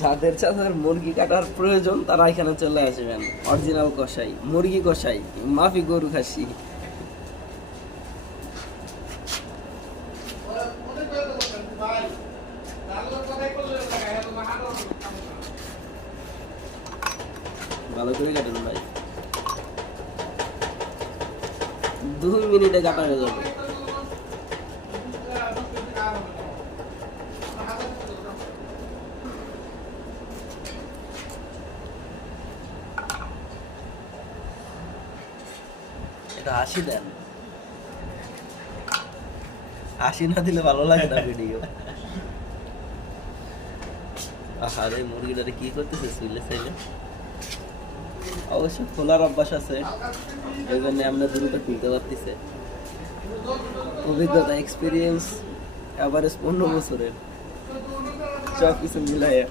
যাদের যাদের মুরগি কাটার প্রয়োজন তারা এখানে চলে আসবেন। অরিজিনাল কষাই, মুরগি কষাই, মাফি গরু খাসি। ভালো করে কাটেন ভাই, 2 মিনিটে কাটা হয়ে যাবে। এটা 80 দেন, 80 না দিলে ভালো লাগে না ভিডিও। আরে মুরগিটারে কি করতেছে সুইলে সাইলে? অবশ্য খোলার অভ্যাস আছে, এই জন্য আমরা দ্রুত খুলতে পারতেছে। অভিজ্ঞতা, এক্সপিরিয়েন্স এভারেজ 15 বছরের, সব কিছু মিলাইয়া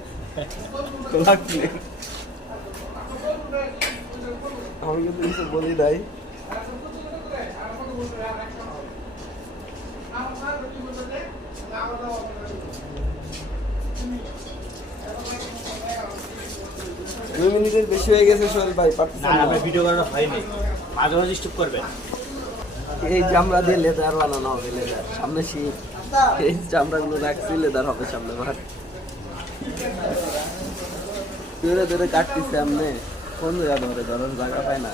খোলা খুলে। আমি কিন্তু কিছু বলি নাই। দুই মিনিটের বেশি হয়ে গেছে সোহেল ভাই, ভিডিও করা হয়নি, মাঝে মাঝে স্টপ করবেন। এই চামড়া দিয়ে লেদার বানানো হবে, লেদার সামনে শীত, এই চামড়াগুলো রাখছি লেদার হবে সামনে। ভাত ধরে ধরে কাটতেছে, আমনে কোন জায়গা ধরে ধরার জায়গা পায় না।